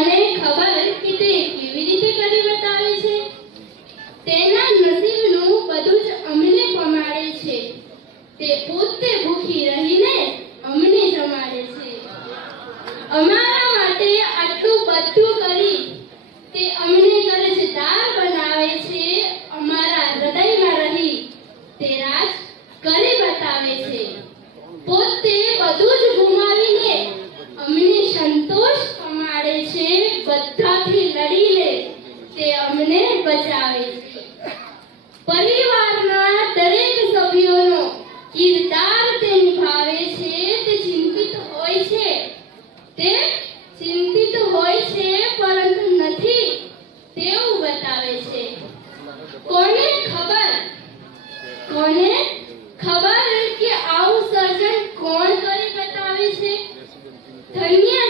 કોને ખબર કે તે કેવી રીતે કરી બતાવે છે? તેના નસીબનું બધું જ અમને પમાડે છે. તે પોતે ભૂખી રહીને અમને જમાડે છે. અમારા માટે આટલું બધું કરી તે અમને કરજદાર બનાવે છે. અમારા હૃદયમાં રહી તે રાજ કરી બતાવે છે. પોતે બધું જ ગુમાવીને અમને સંતોષ પમાડે છે. બધાથી લડીને તે અમને બચાવે છે. પરિવારના દરેક સભ્યોનો કિરદાર તે નિભાવે છે. તે ચિંતિત હોય છે પરંતુ નથી તેવું બતાવે છે. કોને ખબર કે આવું સર્જન કોણ કરી બતાવે છે? ધન્ય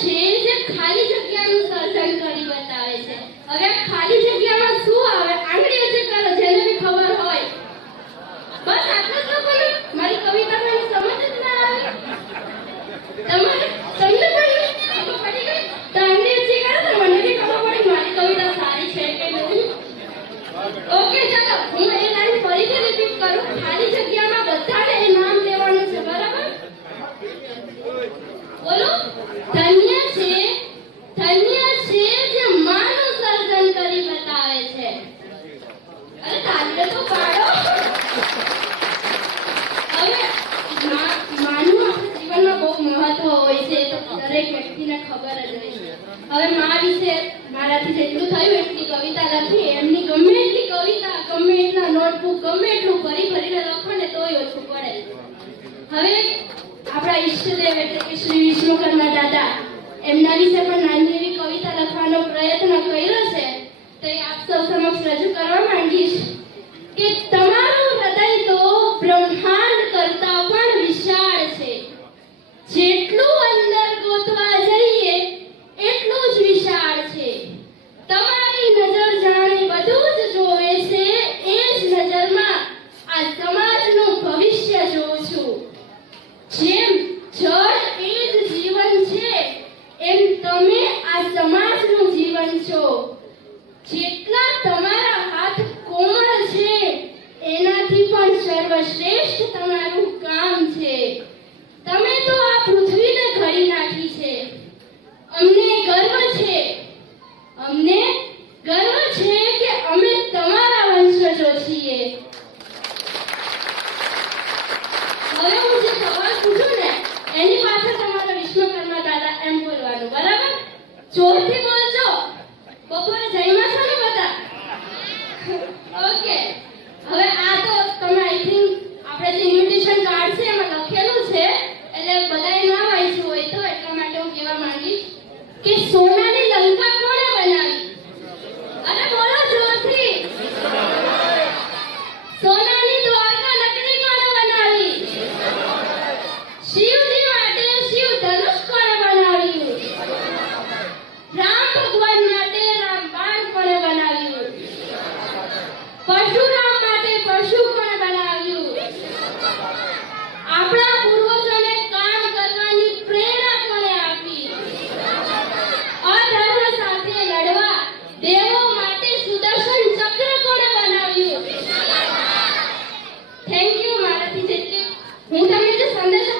છે જે ખાલી જગ્યાનું સર્જન કરી બતાવે છે. હવે ખાલી જગ્યામાં શું આવે? આંગળી વચ્ચે કરો જેને બી ખબર હોય. બસ આટલું જ બોલો. મારી કવિતામાં સમજ જ ના આવે. તમને પણ ખબર પડી ગઈ તો આંગળી વચ્ચે કરો તો મને બી ખબર પડી મારી કવિતા સારી છે કે નહીં. ઓકે ચાલો હું એ લાઈન ફરીથી રિપીટ કરું. ખાલી જગ્યામાં બધાને એ નામ લેવાનું છે, બરાબર? બોલો. ધન્ય છે જે માનું સર્જન કરી બતાવે છે. અરે તાલીઓ તો પાડો. હવે માનું આપણા જીવનમાં બહુ મહત્વ હોય છે તો દરેક વ્યક્તિને ખબર જ હોય છે. હવે મા વિશે મારાથી જેટલું થયું એટલી કવિતા લખી. એમની ગમે એટલી કવિતા, ગમે એટલા નોટબુક, ગમે એટલું ભરીને લખો ને તોય ઓછું પડે. હવે આપણા ઈષ્ટદેવ એટલે કે શ્રી વિશ્વકર્મા દાદા, એમના વિશે પણ નાની એવી કવિતા લખવાનો પ્રયત્ન કર્યો છે તો એ આપ સૌ સમક્ષ રજૂ કરવા માંગીશ કે તમારું હૃદય તો બ્રહ્માંડ કરતા પણ વિશાળ છે. જેટલું અંદર ગોતવા જઈએ એટલું જ વિશાળ છે. તમારી નજર જાણે બધું જ જોવે છે. એ જ નજરમાં આ સમાજનું ભવિષ્ય જોઉં છું. જેમ જળ એ જ જીવન છે એમ તમે આ સમાજનું જીવન છો. જેટલા તમારા હાથ કોમળ છે એનાથી પણ સર્વશ્રેષ્ઠ તમારું કામ છે. તમે તો આ પૃથ્વીને ઘડી નાખી છે. અમને ગર્વ છે કે અમે તમારા વંશજો છીએ. હવે હું જે સવાલ પૂછું ને એની પાછળ તમારા વિશ્વકર્મા દાદા એમ બોલવાનું, બરાબર? જોરથી બોલજો. બપોરે જમ્યા છો ને બધા? ઓકે. હવે આ તો તમે આઈ થિંક આપણે જે ઇન્વિટેશન કાર્ડ છે એમાં લખેલું છે એટલે બધાએ ના વાંચ્યું હોય તો એટલા માટે હું કહેવા માંગીશ કે સોનાની લંકા કોણે બનાવી? અરે બોલો જોરથી. સોનાની દ્વારકા નગરી કોણે બનાવી? શિવજી માટે શિવ ધનુષ કોણે બનાવ્યું? રામ ભગવાન માટે રામ બાણ કોણે બનાવ્યું? પરશુરામ માટે પરશુ કોણે બનાવ્યું? આપણા પૂર્વજોને કામ કરવાની પ્રેરણા કોણે આપી? અધર્મ સાથે લડવા દેવો માટે સુદર્શન ચક્ર કોણે બનાવ્યું? Thank you. મારાથી જેટલી હું તમને જે સંદેશ